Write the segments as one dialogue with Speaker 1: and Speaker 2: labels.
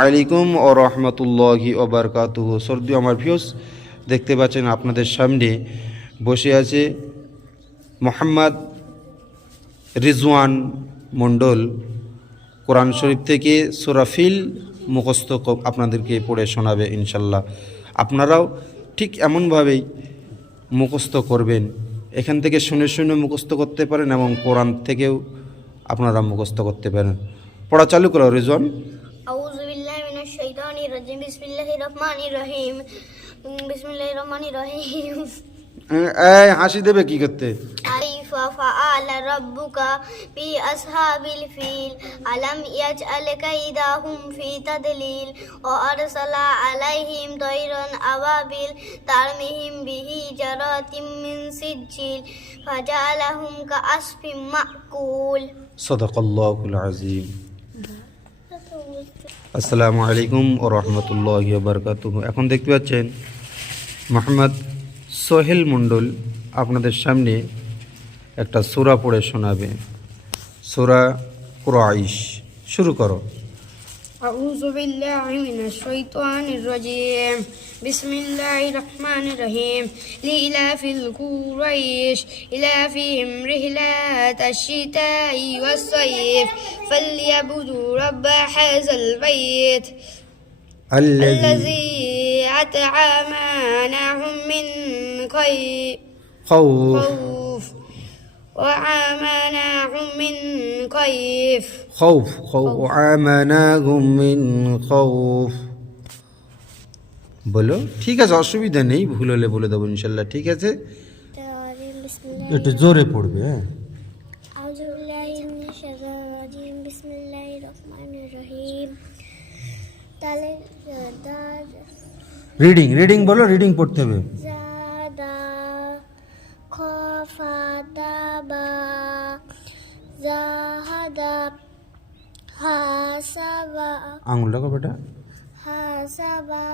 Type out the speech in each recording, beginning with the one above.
Speaker 1: আলাইকুম ও রহমতুল্লাহি ওবরকাতুহ সর্দি আমার ভিউস, দেখতে পাচ্ছেন আপনাদের সামনে বসে আছে মোহাম্মদ রিজওয়ান মণ্ডল। কোরআন শরীফ থেকে সুরাফিল মুখস্থ আপনাদেরকে পড়ে শোনাবে ইনশাল্লাহ আপনারাও ঠিক এমনভাবেই মুখস্থ করবেন। এখান থেকে শুনে শুনে মুখস্থ করতে পারেন এবং কোরআন থেকেও আপনারা মুখস্থ করতে পারেন। পড়া চালু করো, রিজওয়ান।
Speaker 2: الشيطان الرجيم بسم الله الرحمن الرحيم بسم الله الرحمن الرحيم
Speaker 1: এই হাসি দেবে কি করতে
Speaker 2: كيف فعل ربك بأصحاب الفيل ألم يجعل كيدهم في تضليل وأرسل عليهم طيرا أبابيل ترميهم بحجارة من سجيل فجعلهم كعصف مأكول
Speaker 1: সদকাল্লাহুল আজিম আসসালামু আলাইকুম ও রহমতুল্লাহ বরকাত এখন দেখতে পাচ্ছেন মোহাম্মদ সোহেল মণ্ডল আপনাদের সামনে একটা সোরা পড়ে শোনাবে। সোরা কুরাইশ। শুরু করো।
Speaker 3: أعوذ بالله من الشيطان الرجيم. بسم الله الرحمن الرحيم. لإلاف القريش إلافهم رحلة الشتاء والصيف. فليعبدوا رب هذا البيت. الذي أطعمناهم من خير.
Speaker 1: خوف.
Speaker 3: خوف. وآمناهم من كيف
Speaker 1: خوف خوف আমানাহুম মিন খৌফ বলো ঠিক আছে অসুবিধা নেই ভুল হলে বলে দেবো ইনশাল্লাহ ঠিক আছে
Speaker 2: بسم الله
Speaker 1: একটু জোরে পড়বে হ্যাঁ
Speaker 2: أعوذ بالله من الشيطان الرجيم بسم الله الرحمن الرحيم তাহলে দাদ
Speaker 1: রিডিং রিডিং বলো রিডিং পড়তে হবে
Speaker 2: জাদা দাবা জাহাদা হাসাবা
Speaker 1: আঙুল রাখো বেটা।
Speaker 2: হাসাবা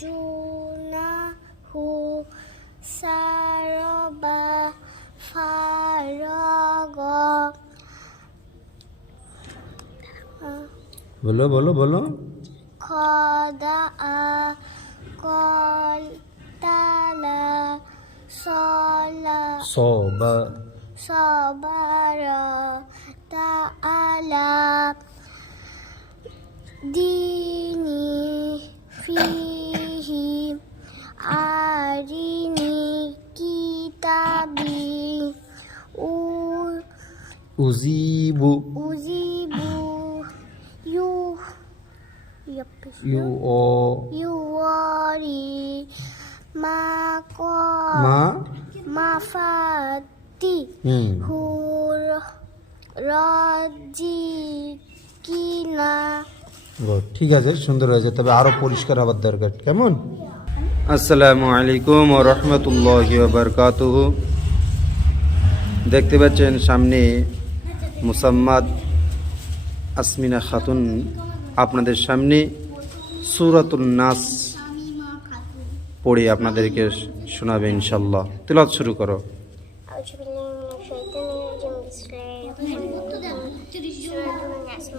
Speaker 2: জুনা হু সারবা ফারগ
Speaker 1: বলো বলো বলো।
Speaker 2: খদা কল তালা সলা
Speaker 1: সবা
Speaker 2: সবার তালা দিনি ফিহি আরিনি কিতাবি উ
Speaker 1: উজিবু
Speaker 2: উজিবু ইউ
Speaker 1: ইউ ও
Speaker 2: ইউরি মা ক
Speaker 1: মা
Speaker 2: মাফাতি
Speaker 1: হুম।
Speaker 2: হুর রাজি কিনা?
Speaker 1: Good, ঠিক আছে সুন্দর হয়েছে তবে আরও পরিষ্কার হওয়ার দরকার। কেমন? আসসালামু আলাইকুম ও রহমতুল্লাহ বারকাতুহ। দেখতে পাচ্ছেন সামনে মুসাম্মাদ আসমিনা খাতুন আপনাদের সামনে সুরাতুল নাস পড়ে আপনাদেরকে শোনাবে ইনশাল্লাহ তিলত শুরু করো।
Speaker 2: أعوذ بالله من الشيطان الرجيم. بسم الله الرحمن الرحيم.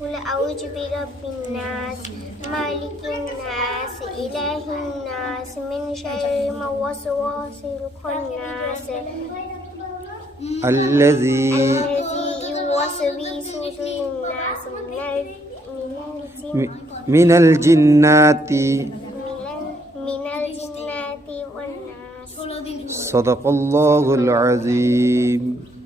Speaker 2: قل أعوذ برب الناس مالك الناس إله الناس من شر ما وسوس الخناس.
Speaker 1: الذي
Speaker 2: الذي يوسوس في الناس
Speaker 1: من الجنات
Speaker 2: من الجنات والناس.
Speaker 1: صدق الله العظيم.